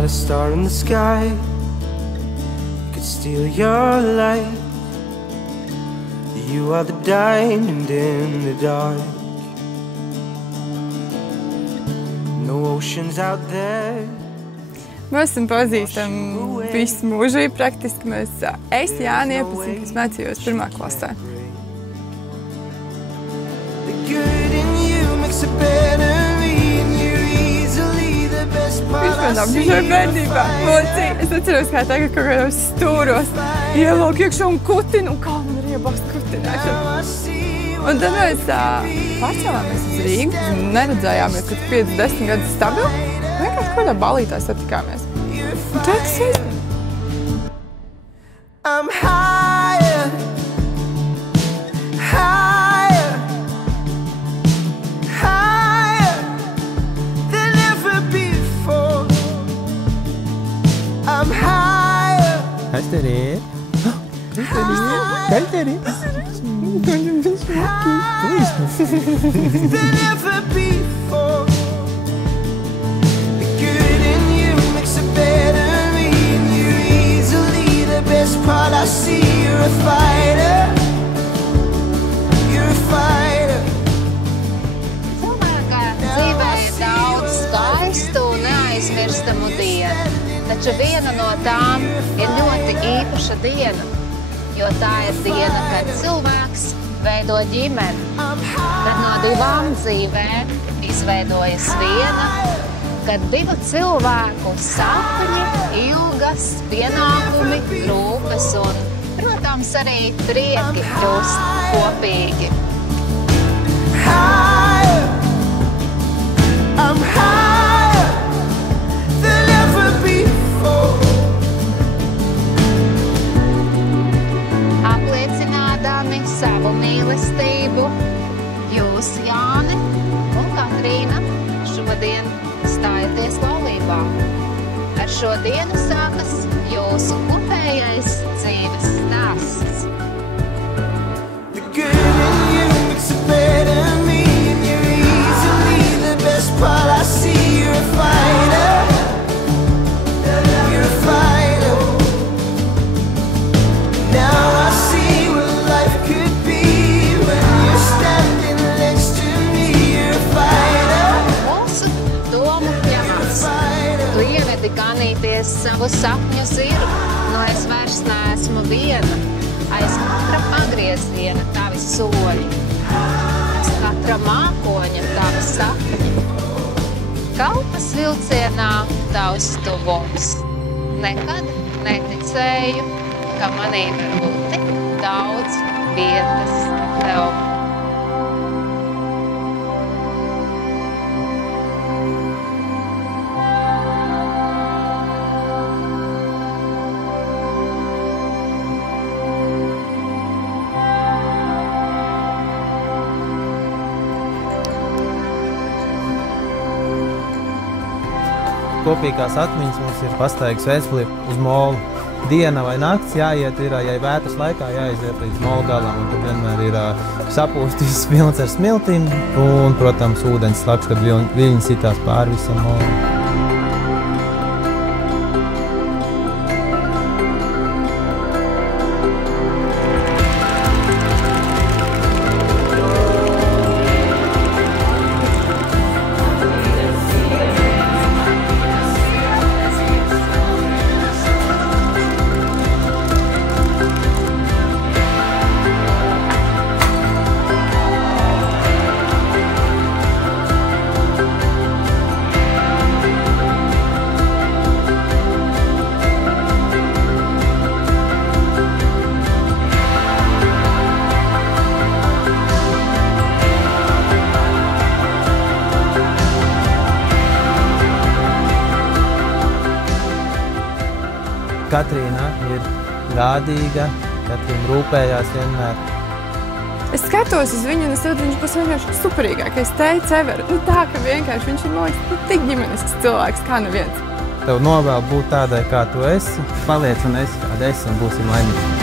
not a star in the sky could steal your light. You are the diamond in the dark. No oceans out there. Mēs esam pazīstami visu mūžību praktiski. Es Jāni iepazinu, kas mācījos 1. klasē. Viņš man apbižoja bērnībā. Es atceros, kā tagad kaut kādos stūros ievelk iekšā un kutina, un kā man ir iebāks kutinēšana. Un tad mēs pārcēlāmies uz Rīgu, neredzējāmies, kad 5-10 gadus stabili. Vienkārši kādā balītā satikāmies. Un tā tas aizgāja. I'm higher, higher, higher than ever before. I'm higher. Kas tev ir? Kas tev ir? Than ever before. The good in you makes it better, and you're easily the best part. I see you're a fighter. You're a fighter. Cilvēka dzīvē ir daudz skaistu un neaizmirstamu dienu, taču viena no tām ir ļoti īpaša diena, jo tā ir diena, kad cilvēks veido ģimeni, kad no 2 dzīvēm izveidojas viena, kad 2 cilvēku sapņi, ilgas, pienākumi, rūpes un, protams, arī prieki kļūst kopīgi. Higher, I'm higher than ever before. Apliecinādami savu mīlestību, jūs, Jāni un Katrīna, šodien stājaties laulībā. Ar šo dienu sākas jūsu kopējais dzīves stāsts. The good in you makes it better, me, and you're easily the best part. I see you're a fighter. You're a fighter. Now I see what life could be when you're standing next to me. You're a fighter. Mūsu domu ķemats. Tu ievedi ganīties savu sapņu zirgu, no es vairs neesmu viena. Aiz katra pagrieziena tavi soļi, aiz katra mākoņa tavi sapņi. Kalpas vilcienā tavs tuvums. Nekad neticēju, ka manī var būt tik daudz vietas tev. Kopīgās atmiņas mums ir pastaigas Vēstuli uz molu. Diena vai nakts jāiet ir, ja vētras laikā jāiziet līdz molu galam, un tad vienmēr ir sapūstis pilns ar smiltīm, un, protams, ūdens slapš, kad viļņi sitās pāri visam molu. Katrīna ir rādīga, Katrīna rūpējās vienmēr. Es skatos uz viņu un es redzu, viņš būs vienkārši superīgākais teica ever. Tā, ka vienkārši viņš ir, man liekas, tik ģimenisks cilvēks kā neviens. Tev novēl būt tādai, kā tu esi. Paliec un esi, kāda esi un būsim laimīgi.